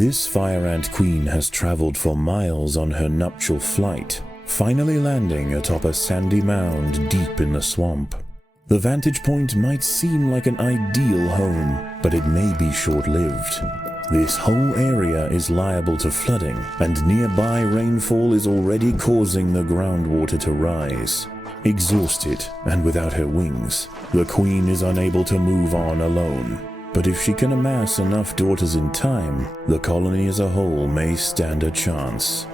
This fire ant queen has traveled for miles on her nuptial flight, finally landing atop a sandy mound deep in the swamp. The vantage point might seem like an ideal home, but it may be short-lived. This whole area is liable to flooding, and nearby rainfall is already causing the groundwater to rise. Exhausted and without her wings, the queen is unable to move on alone. But if she can amass enough daughters in time, the colony as a whole may stand a chance.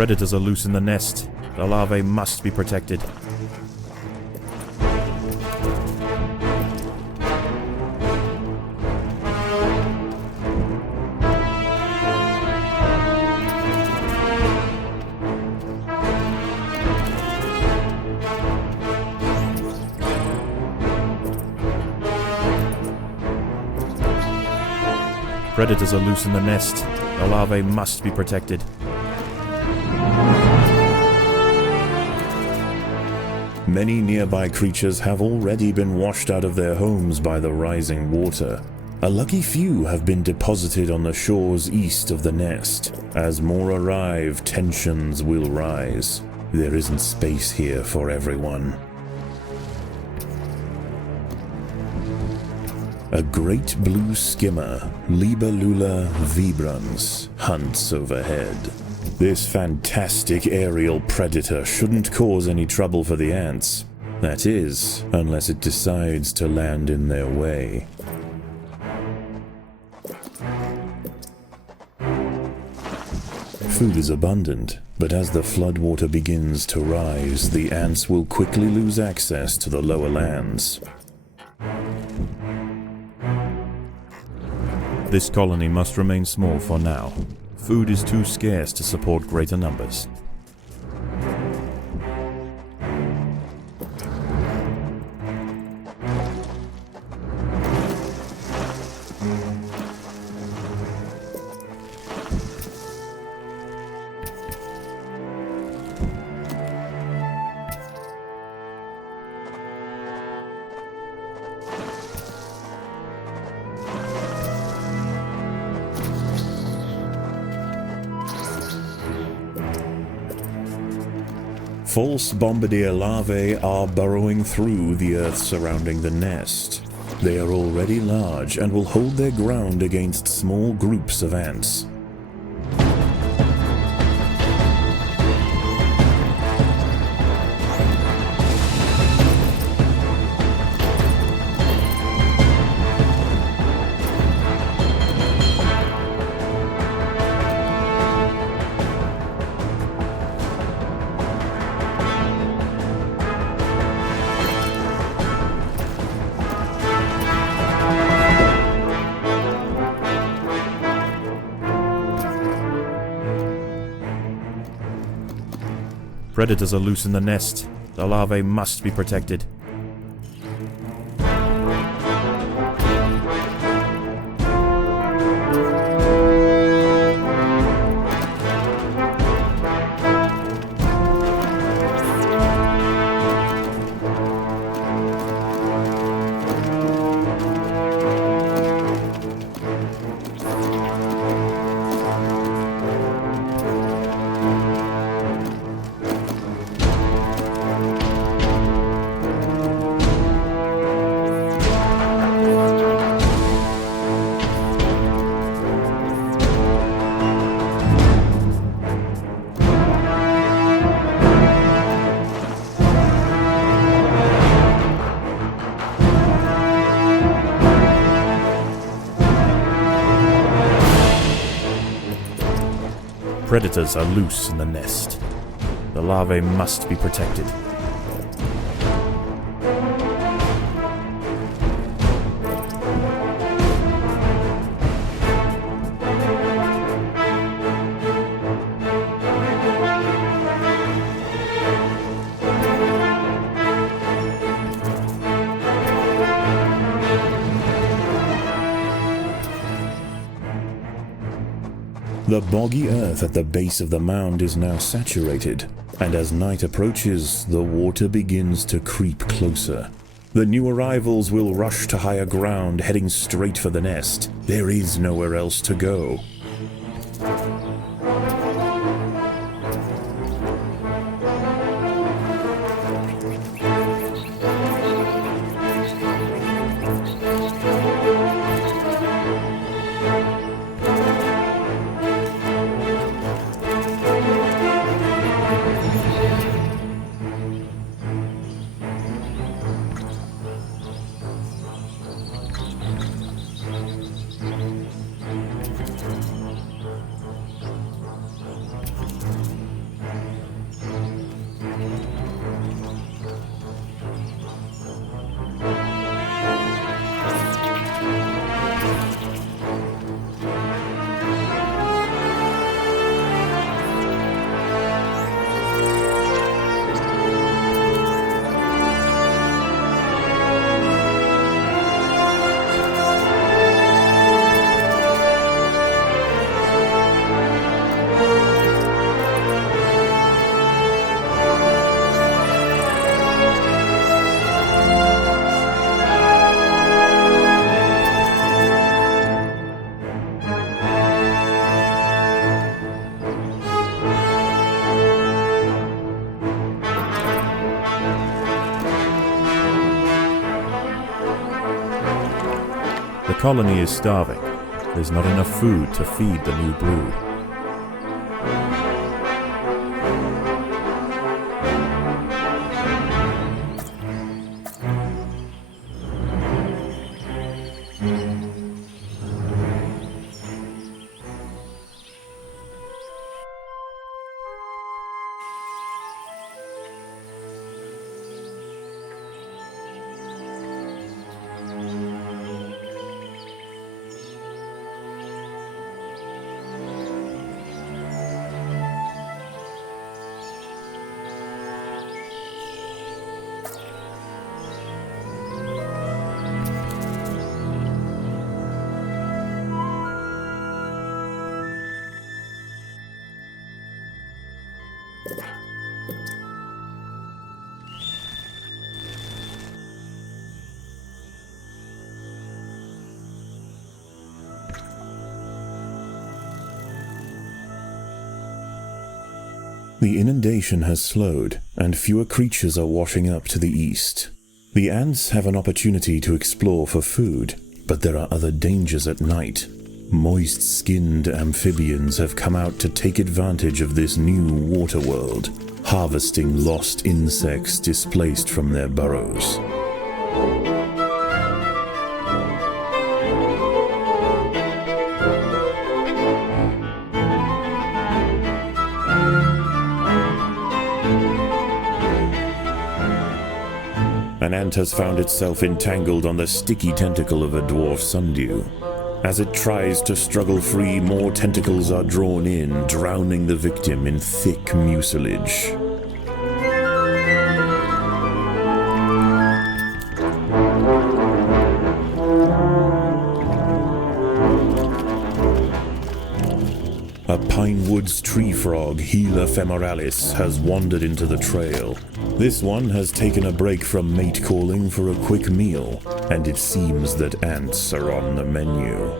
Predators are loose in the nest. The larvae must be protected. Predators are loose in the nest. The larvae must be protected. Many nearby creatures have already been washed out of their homes by the rising water. A lucky few have been deposited on the shores east of the nest. As more arrive, tensions will rise. There isn't space here for everyone. A great blue skimmer, Libellula vibrans, hunts overhead. This fantastic aerial predator shouldn't cause any trouble for the ants. That is, unless it decides to land in their way. Food is abundant, but as the floodwater begins to rise, the ants will quickly lose access to the lower lands. This colony must remain small for now. Food is too scarce to support greater numbers. False bombardier larvae are burrowing through the earth surrounding the nest. They are already large and will hold their ground against small groups of ants. Predators are loose in the nest. The larvae must be protected. Predators are loose in the nest. The larvae must be protected. The boggy earth at the base of the mound is now saturated, and as night approaches, the water begins to creep closer. The new arrivals will rush to higher ground, heading straight for the nest. There is nowhere else to go. The colony is starving. There's not enough food to feed the new brood. The inundation has slowed, and fewer creatures are washing up to the east. The ants have an opportunity to explore for food, but there are other dangers at night. Moist-skinned amphibians have come out to take advantage of this new water world, harvesting lost insects displaced from their burrows. An ant has found itself entangled on the sticky tentacle of a dwarf sundew. As it tries to struggle free, more tentacles are drawn in, drowning the victim in thick mucilage. A pinewood's tree frog, Gila femoralis, has wandered into the trail. This one has taken a break from mate calling for a quick meal, and it seems that ants are on the menu.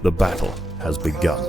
The battle has begun.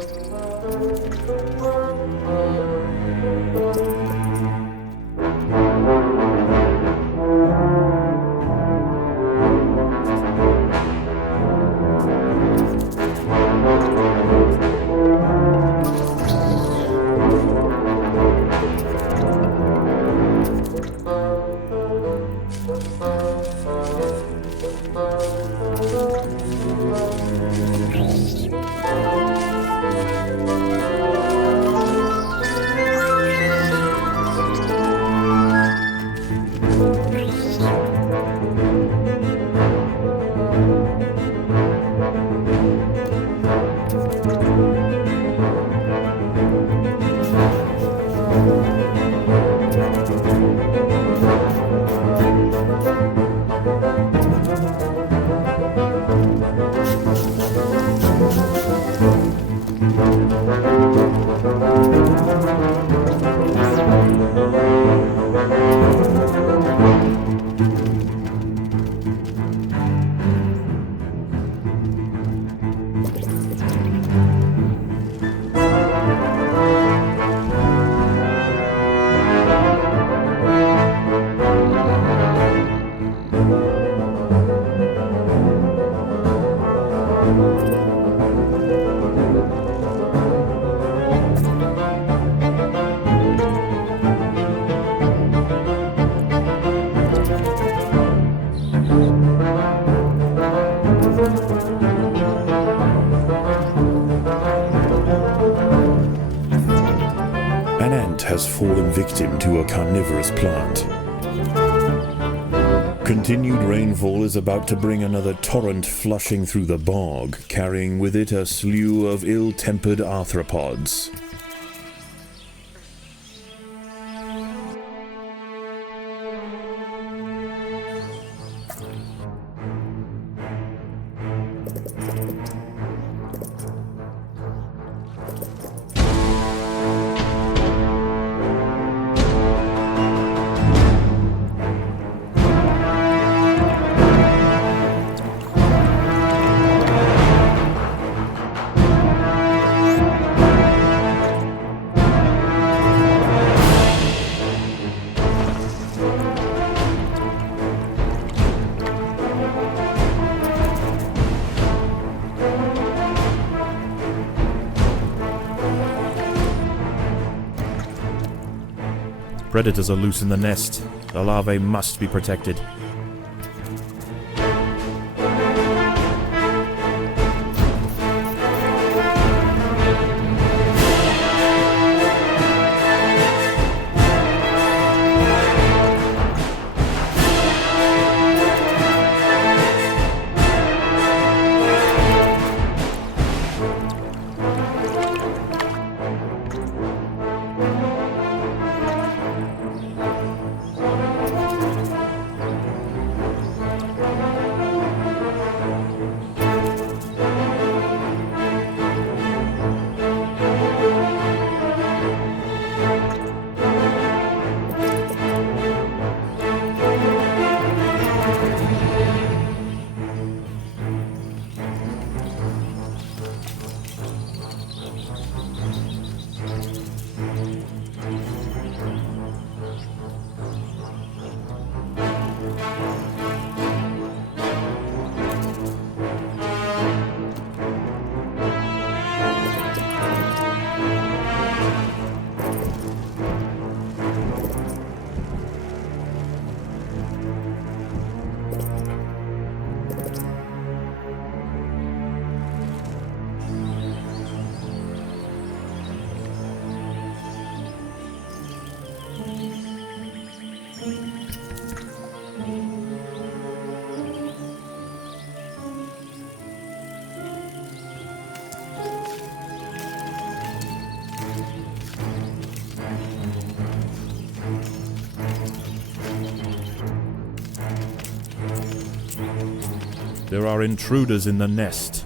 An ant has fallen victim to a carnivorous plant. Continued rainfall is about to bring another torrent flushing through the bog, carrying with it a slew of ill-tempered arthropods. Predators are loose in the nest. The larvae must be protected. There are intruders in the nest.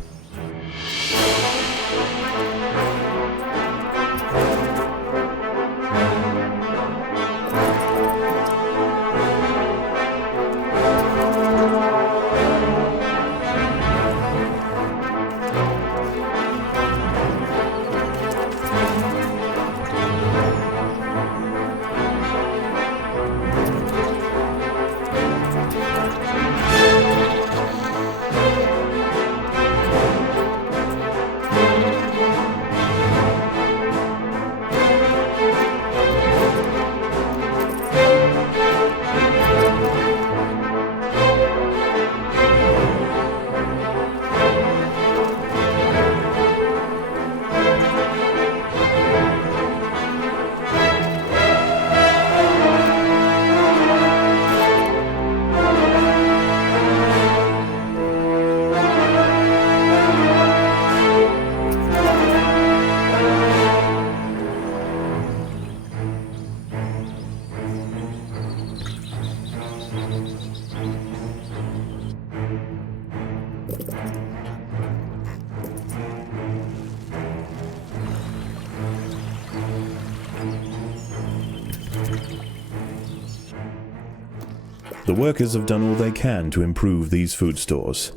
The workers have done all they can to improve these food stores.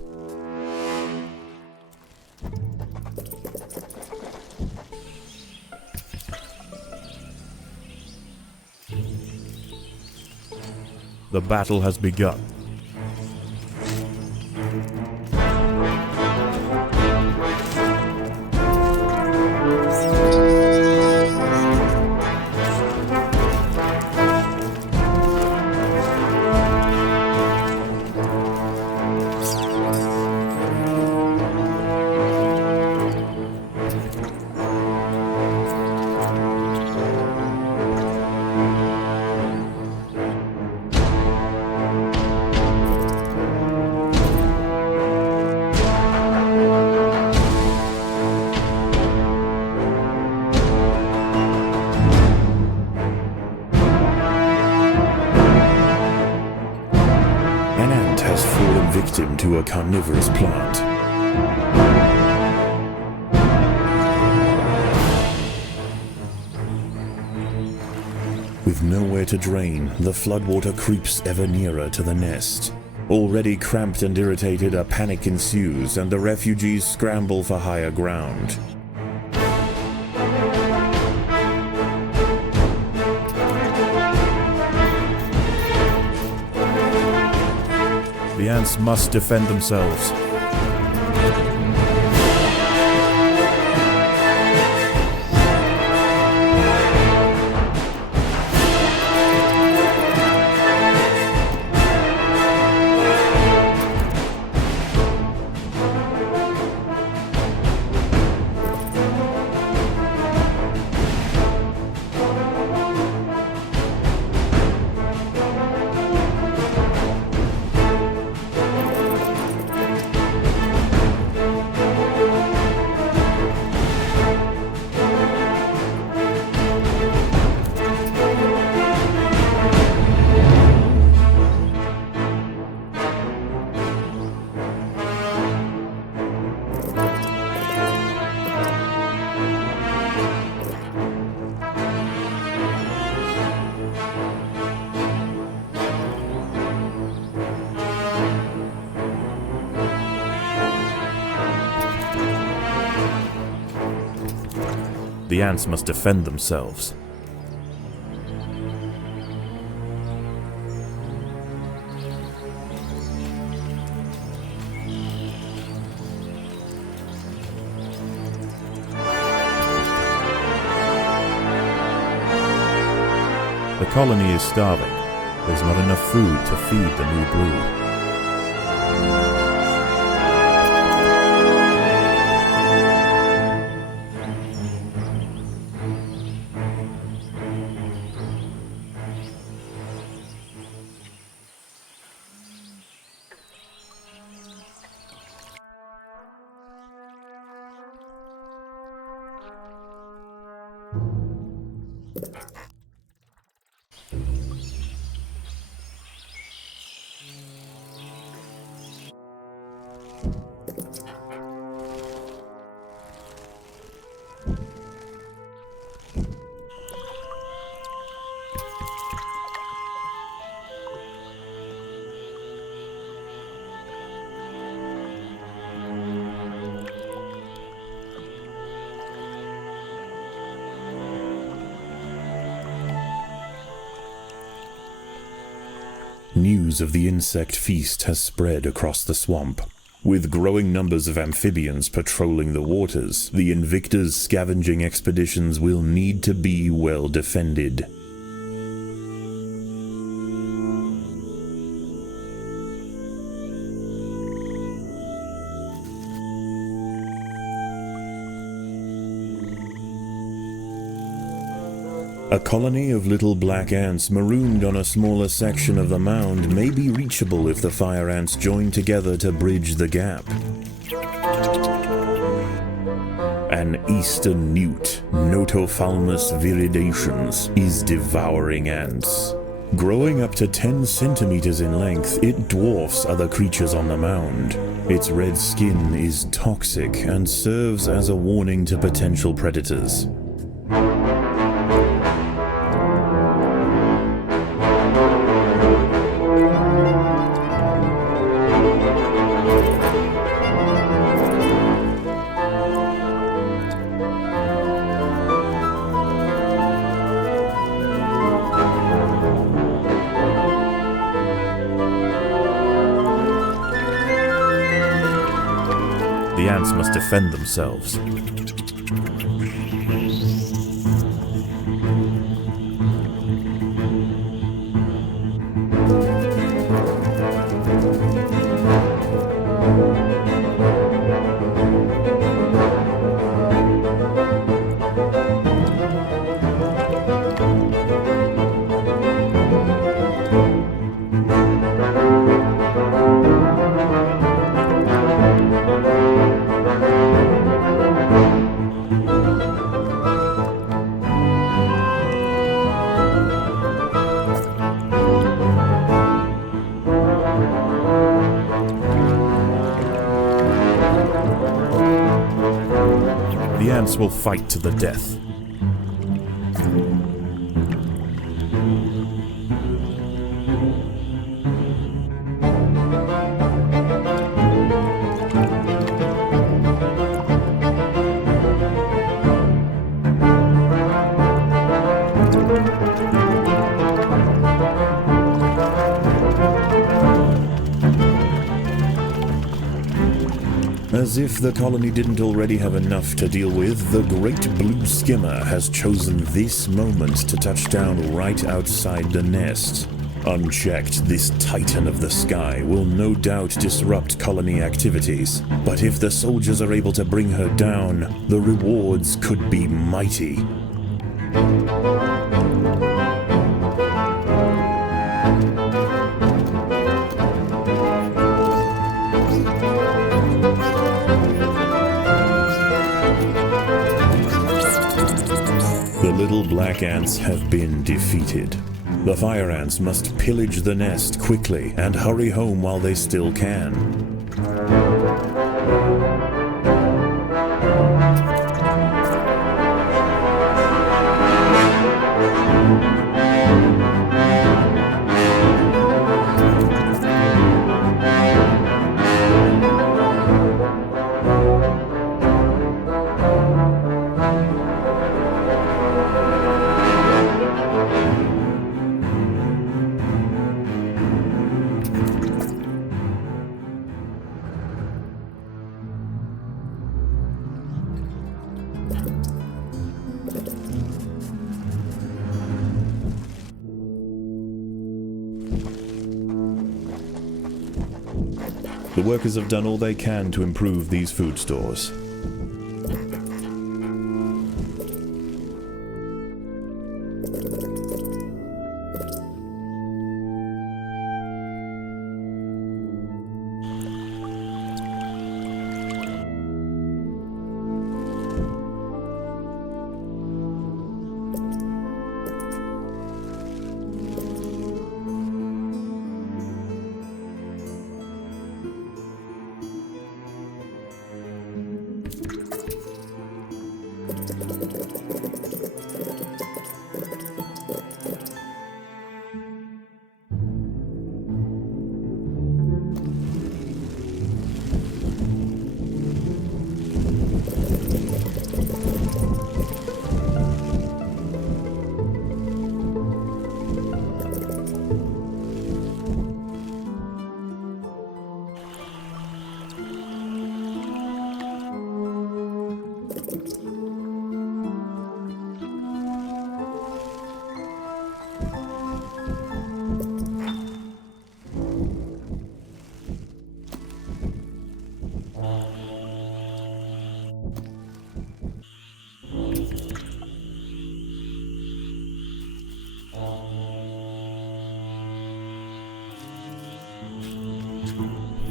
The battle has begun. An ant has fallen victim to a carnivorous plant. With nowhere to drain, the floodwater creeps ever nearer to the nest. Already cramped and irritated, a panic ensues, and the refugees scramble for higher ground. The ants must defend themselves. The ants must defend themselves. The colony is starving. There's not enough food to feed the new brood. News of the insect feast has spread across the swamp. With growing numbers of amphibians patrolling the waters, the Invicta's scavenging expeditions will need to be well defended. A colony of little black ants marooned on a smaller section of the mound may be reachable if the fire ants join together to bridge the gap. An eastern newt, Notophalmus viridations, is devouring ants. Growing up to 10 centimeters in length, it dwarfs other creatures on the mound. Its red skin is toxic and serves as a warning to potential predators. The ants must defend themselves. The ants will fight to the death. As if the colony didn't already have enough to deal with, the great blue skimmer has chosen this moment to touch down right outside the nest. Unchecked, this titan of the sky will no doubt disrupt colony activities, but if the soldiers are able to bring her down, the rewards could be mighty. The little black ants have been defeated. The fire ants must pillage the nest quickly and hurry home while they still can. The workers have done all they can to improve these food stores.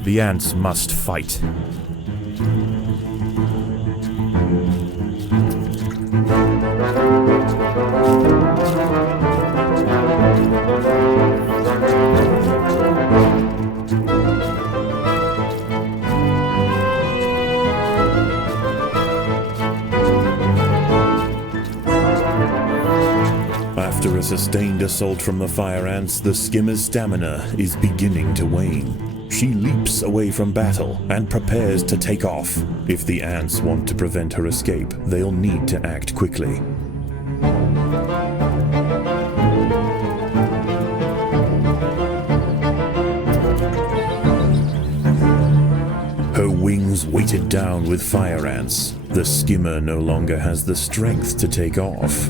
The ants must fight. After a sustained assault from the fire ants, the skimmer's stamina is beginning to wane. She leaps away from battle and prepares to take off. If the ants want to prevent her escape, they'll need to act quickly. Her wings weight weighted down with fire ants. The skimmer no longer has the strength to take off.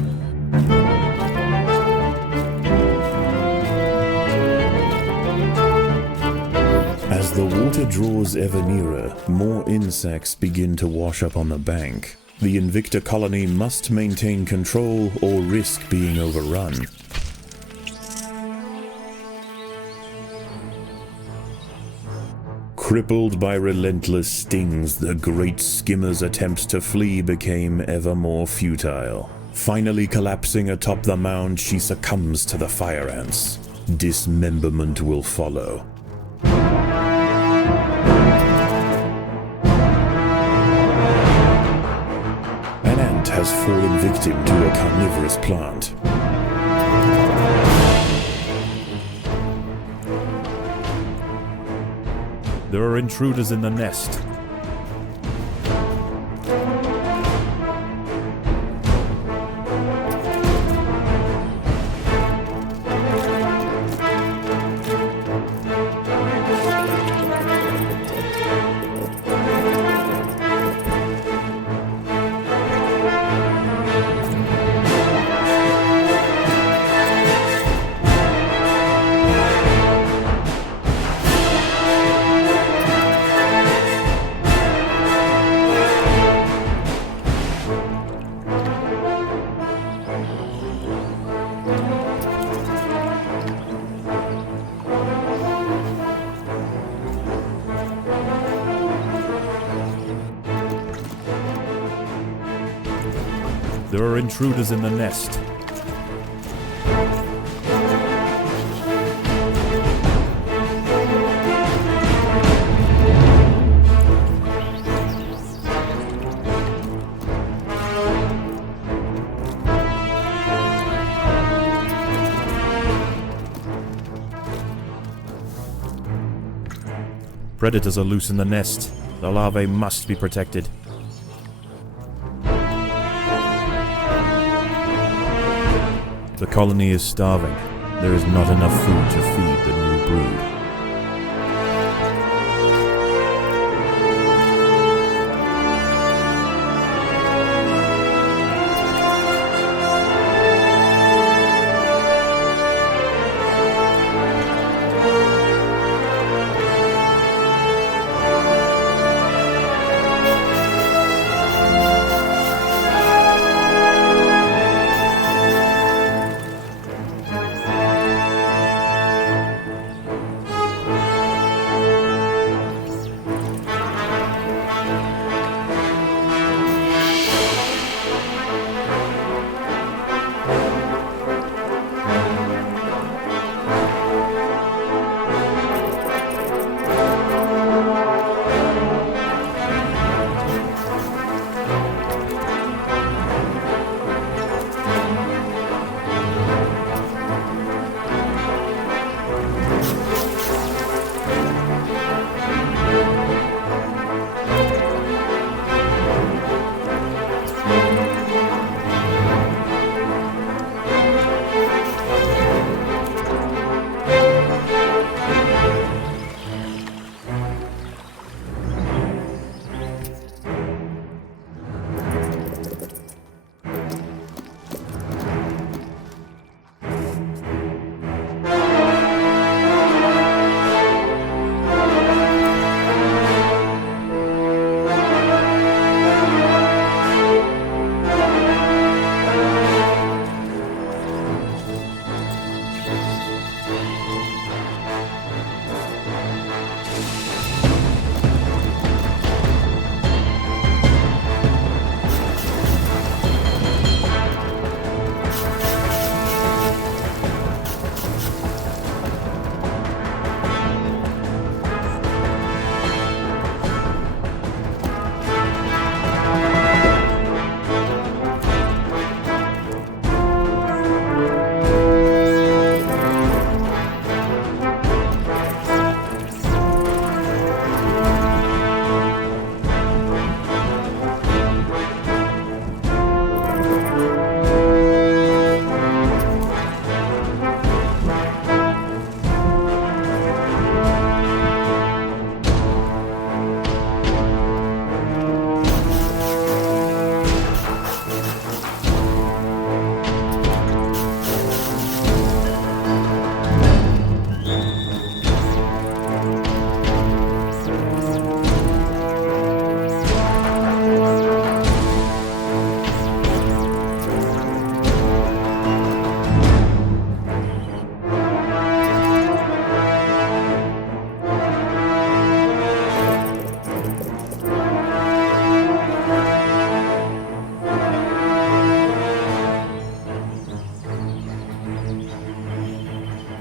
As the water draws ever nearer, more insects begin to wash up on the bank. The Invicta colony must maintain control or risk being overrun. Crippled by relentless stings, the great skimmer's attempts to flee became ever more futile. Finally collapsing atop the mound, she succumbs to the fire ants. Dismemberment will follow. An ant has fallen victim to a carnivorous plant. There are intruders in the nest. There are intruders in the nest. Predators are loose in the nest. The larvae must be protected. The colony is starving. There is not enough food to feed the new brood.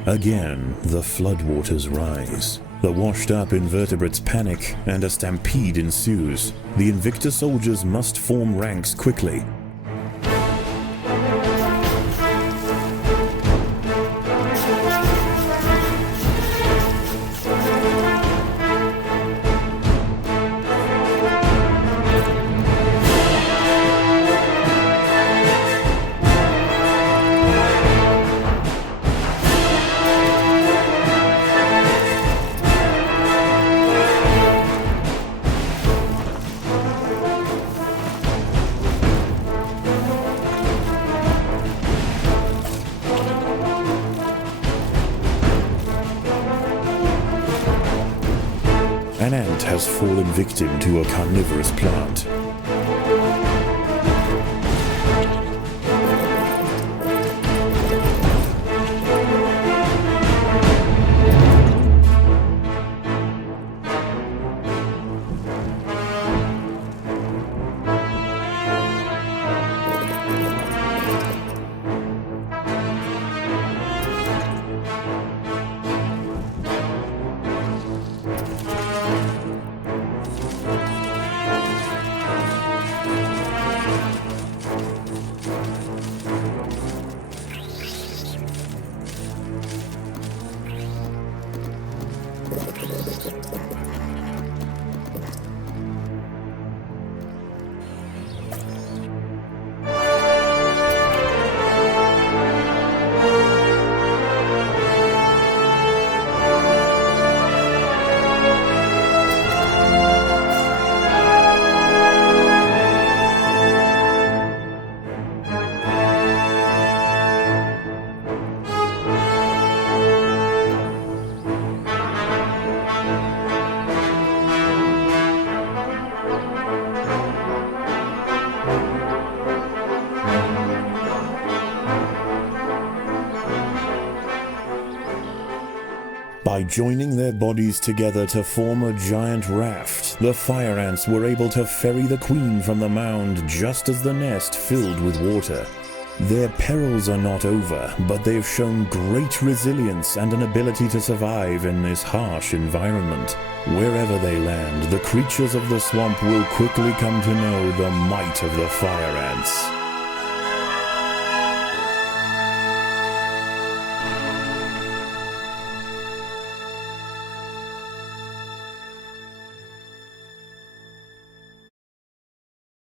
Again, the floodwaters rise. The washed-up invertebrates panic, and a stampede ensues. The Invicta soldiers must form ranks quickly. An ant has fallen victim to a carnivorous plant. By joining their bodies together to form a giant raft, the fire ants were able to ferry the queen from the mound just as the nest filled with water. Their perils are not over, but they've shown great resilience and an ability to survive in this harsh environment. Wherever they land, the creatures of the swamp will quickly come to know the might of the fire ants.